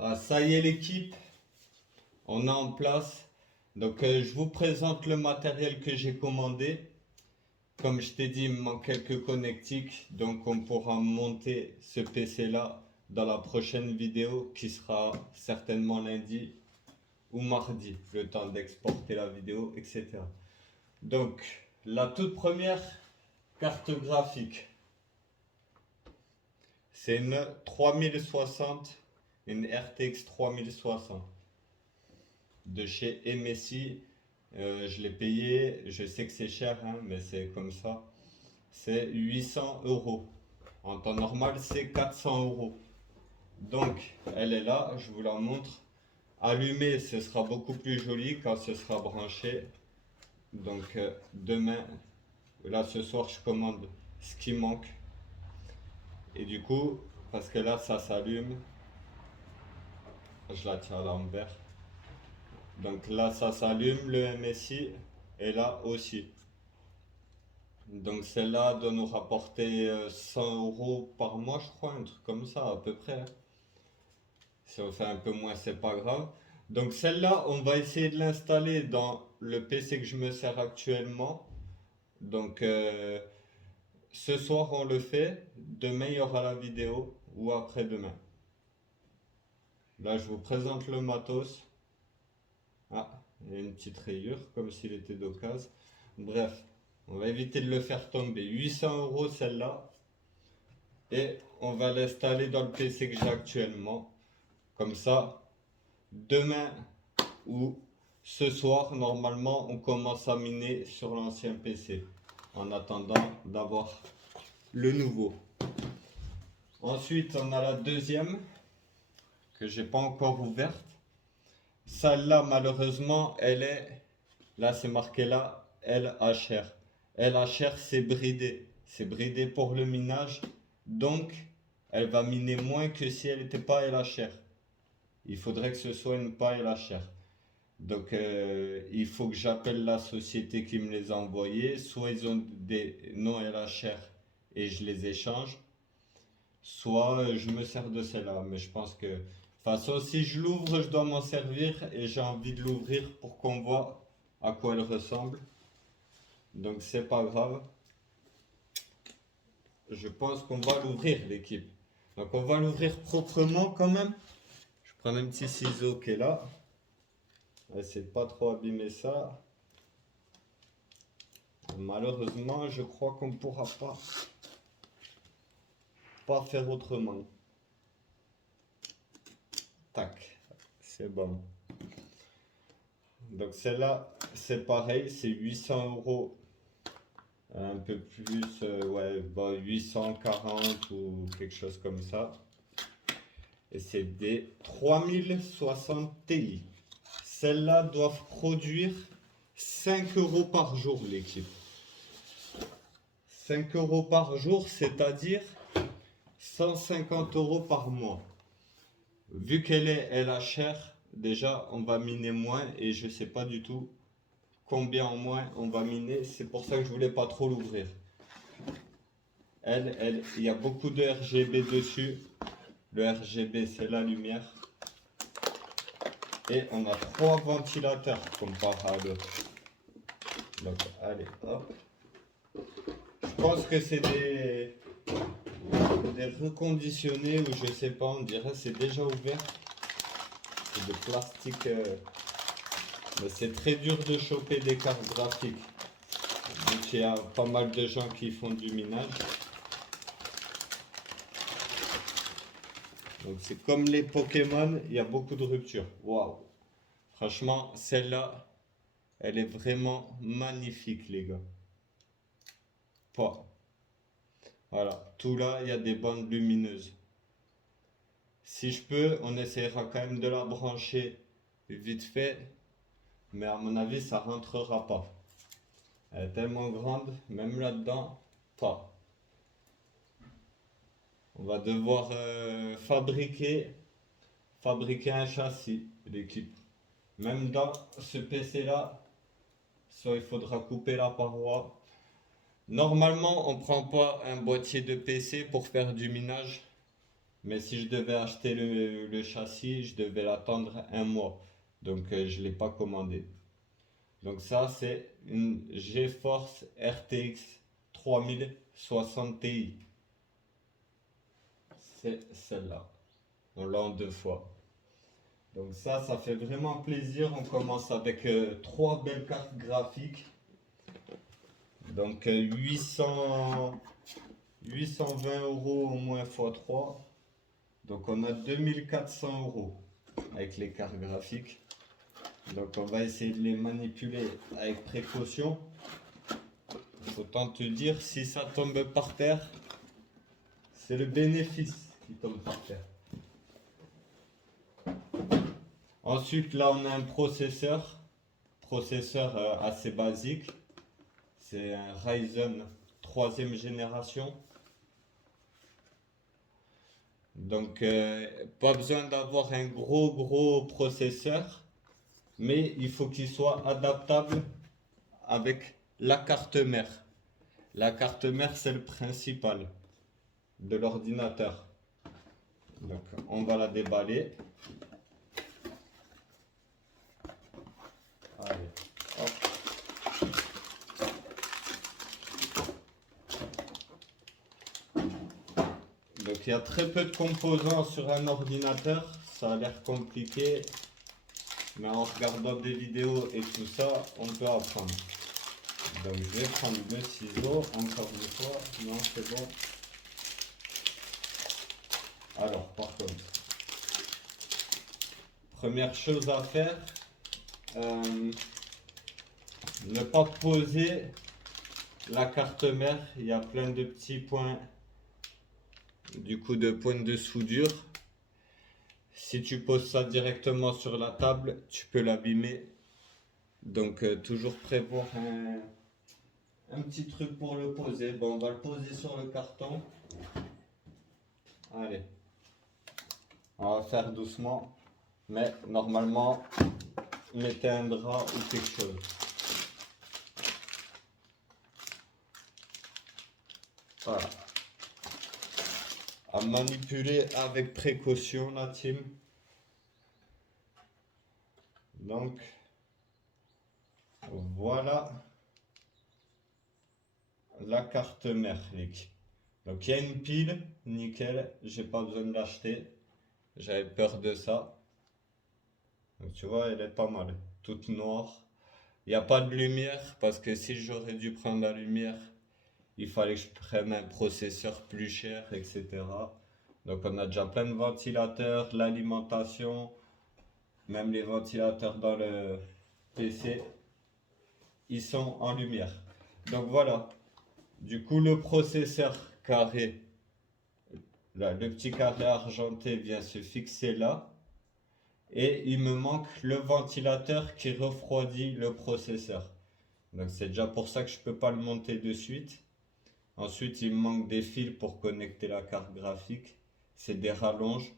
Ah, ça y est l'équipe, on est en place. Donc je vous présente le matériel que j'ai commandé. Comme je t'ai dit, il me manque quelques connectiques, donc on pourra monter ce PC là dans la prochaine vidéo qui sera certainement lundi ou mardi, le temps d'exporter la vidéo, etc. Donc la toute première carte graphique, c'est une 3060, une RTX 3060 de chez MSI. Je l'ai payé, je sais que c'est cher, hein, mais c'est comme ça. C'est 800 euros. En temps normal, c'est 400 euros. Donc, elle est là, je vous la montre. Allumée, ce sera beaucoup plus joli quand ce sera branché. Donc, demain, là ce soir, je commande ce qui manque. Et du coup, parce que là, ça s'allume, je la tiens à l'envers. Donc là, ça s'allume, le MSI, et là aussi. Donc celle-là doit nous rapporter 100 euros par mois, je crois, un truc comme ça à peu près, hein. Si on fait un peu moins, c'est pas grave. Donc celle-là, on va essayer de l'installer dans le PC que je me sers actuellement. Donc ce soir, on le fait. Demain, il y aura la vidéo ou après-demain. Là, je vous présente le matos. Ah, il y a une petite rayure, comme s'il était d'occasion. Bref, on va éviter de le faire tomber. 800 euros celle-là. Et on va l'installer dans le PC que j'ai actuellement. Comme ça, demain ou ce soir, normalement, on commence à miner sur l'ancien PC. En attendant d'avoir le nouveau. Ensuite, on a la deuxième que j'ai pas encore ouverte. Celle-là, malheureusement, elle est... Là, c'est marqué là, LHR. LHR, c'est bridé. C'est bridé pour le minage. Donc, elle va miner moins que si elle n'était pas LHR. Il faudrait que ce soit une paille LHR. Donc, il faut que j'appelle la société qui me les a envoyés. Soit ils ont des non LHR et je les échange. Soit je me sers de celle-là. Mais je pense que... De toute façon, si je l'ouvre, je dois m'en servir. Et j'ai envie de l'ouvrir pour qu'on voit à quoi elle ressemble. Donc, c'est pas grave. Je pense qu'on va l'ouvrir, l'équipe. Donc, on va l'ouvrir proprement quand même. Je prends un petit ciseau qui est là. Essayer de pas trop abîmer ça. Malheureusement, je crois qu'on ne pourra pas faire autrement. Tac, c'est bon. Donc celle-là, c'est pareil, c'est 800 euros. Un peu plus, ouais, bah 840 ou quelque chose comme ça. Et c'est des 3060 Ti. Celles-là doivent produire 5 euros par jour, l'équipe. 5 euros par jour, c'est-à-dire 150 euros par mois. Vu qu'elle est LHR, déjà on va miner moins et je sais pas du tout combien en moins on va miner. C'est pour ça que je voulais pas trop l'ouvrir. Il y a beaucoup de RGB dessus. Le RGB, c'est la lumière. Et on a 3 ventilateurs comparé à l'autre. Donc allez, hop. Je pense que c'est des reconditionnés ou je sais pas, on dirait c'est déjà ouvert. C'est de plastique. Mais c'est très dur de choper des cartes graphiques. Vu qu'il y a pas mal de gens qui font du minage. Donc c'est comme les Pokémon, il y a beaucoup de ruptures. Waouh! Franchement, celle-là, elle est vraiment magnifique, les gars. Pas. Voilà, tout là, il y a des bandes lumineuses. Si je peux, on essaiera quand même de la brancher vite fait, mais à mon avis, ça rentrera pas. Elle est tellement grande, même là-dedans, pas. On va devoir fabriquer un châssis, l'équipe. Même dans ce PC-là, soit il faudra couper la paroi. Normalement, on ne prend pas un boîtier de PC pour faire du minage. Mais si je devais acheter le châssis, je devais l'attendre un mois. Donc je ne l'ai pas commandé. Donc ça, c'est une GeForce RTX 3060 Ti. C'est celle-là. On l'a en 2 fois. Donc ça fait vraiment plaisir. On commence avec 3 belles cartes graphiques. Donc 820 euros au moins x3. Donc on a 2400 euros avec les cartes graphiques. Donc on va essayer de les manipuler avec précaution. Autant te dire, si ça tombe par terre, c'est le bénéfice qui tombe par terre. Ensuite, là, on a un processeur assez basique. C'est un Ryzen 3e génération. Donc, pas besoin d'avoir un gros processeur, mais il faut qu'il soit adaptable avec la carte mère. La carte mère, c'est le principal de l'ordinateur. Donc, on va la déballer. Allez, hop. Donc il y a très peu de composants sur un ordinateur, ça a l'air compliqué, mais en regardant des vidéos et tout ça, on peut apprendre. Donc je vais prendre le ciseau, encore une fois, non c'est bon. Alors par contre, première chose à faire, ne pas poser la carte mère, il y a plein de petits points, du coup de points de soudure. Si tu poses ça directement sur la table, tu peux l'abîmer. Donc toujours prévoir un petit truc pour le poser. Bon, on va le poser sur le carton. Allez. On va faire doucement. Mais normalement, mettez un drap ou quelque chose. Voilà. À manipuler avec précaution la team. Donc, voilà la carte mère. Donc, il y a une pile, nickel. J'ai pas besoin de l'acheter. J'avais peur de ça. Donc, tu vois, elle est pas mal. Toute noire. Il n'y a pas de lumière parce que si j'aurais dû prendre la lumière, il fallait que je prenne un processeur plus cher, etc. Donc on a déjà plein de ventilateurs, l'alimentation, même les ventilateurs dans le PC, ils sont en lumière. Donc voilà, du coup le processeur carré, là, le petit carré argenté vient se fixer là. Et il me manque le ventilateur qui refroidit le processeur. Donc c'est déjà pour ça que je ne peux pas le monter de suite. Ensuite, il me manque des fils pour connecter la carte graphique. C'est des rallonges.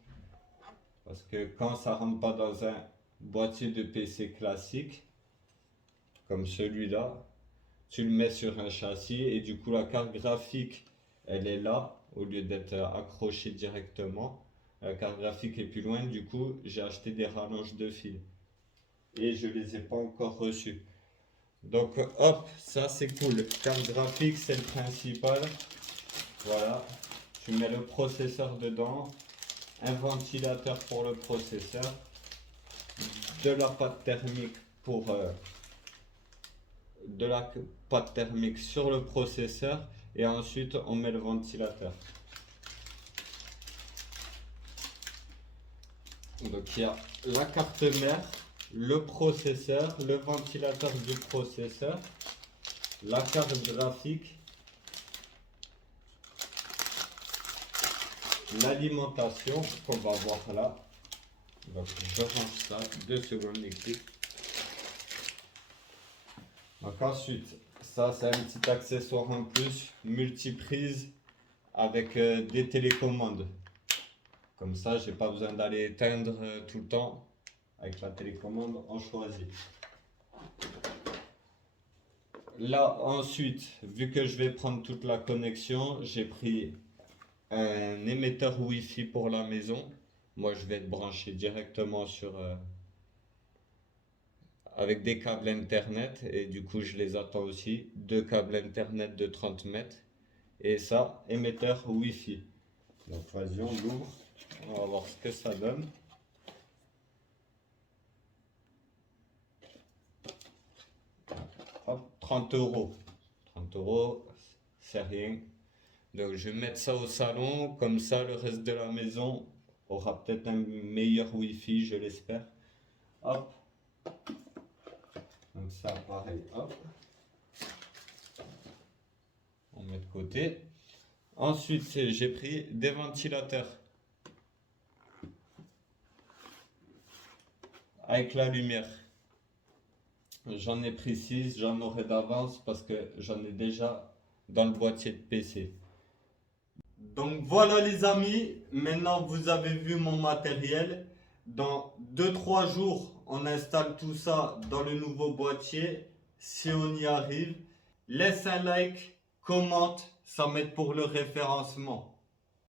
Parce que quand ça ne rentre pas dans un boîtier de PC classique, comme celui-là, tu le mets sur un châssis et du coup la carte graphique, elle est là au lieu d'être accrochée directement. La carte graphique est plus loin, du coup j'ai acheté des rallonges de fil. Et je ne les ai pas encore reçus. Donc hop, ça c'est cool. Carte graphique, c'est le principal. Voilà, tu mets le processeur dedans, un ventilateur pour le processeur, de la pâte thermique pour de la pâte thermique sur le processeur et ensuite on met le ventilateur. Donc il y a la carte mère, le processeur, le ventilateur du processeur, la carte graphique, l'alimentation qu'on va voir là. Donc je range ça, 2 secondes les clics. Donc ensuite, ça c'est un petit accessoire en plus, multiprise avec des télécommandes. Comme ça, j'ai pas besoin d'aller éteindre tout le temps. Avec la télécommande, on choisit. Là ensuite, vu que je vais prendre toute la connexion, j'ai pris un émetteur Wi-Fi pour la maison. Moi, je vais être branché directement avec des câbles Internet et du coup, je les attends aussi. Deux câbles Internet de 30 mètres et ça, émetteur Wi-Fi. Donc, vas-y, on l'ouvre. On va voir ce que ça donne. Hop, 30 euros. 30 euros, c'est rien. Donc je vais mettre ça au salon, comme ça le reste de la maison aura peut-être un meilleur Wi-Fi, je l'espère. Hop. Donc ça pareil, hop. On met de côté. Ensuite, j'ai pris des ventilateurs. Avec la lumière. J'en ai pris 6, j'en aurai d'avance parce que j'en ai déjà dans le boîtier de PC. Donc voilà les amis, maintenant vous avez vu mon matériel. Dans 2-3 jours, on installe tout ça dans le nouveau boîtier. Si on y arrive, laisse un like, commente, ça m'aide pour le référencement.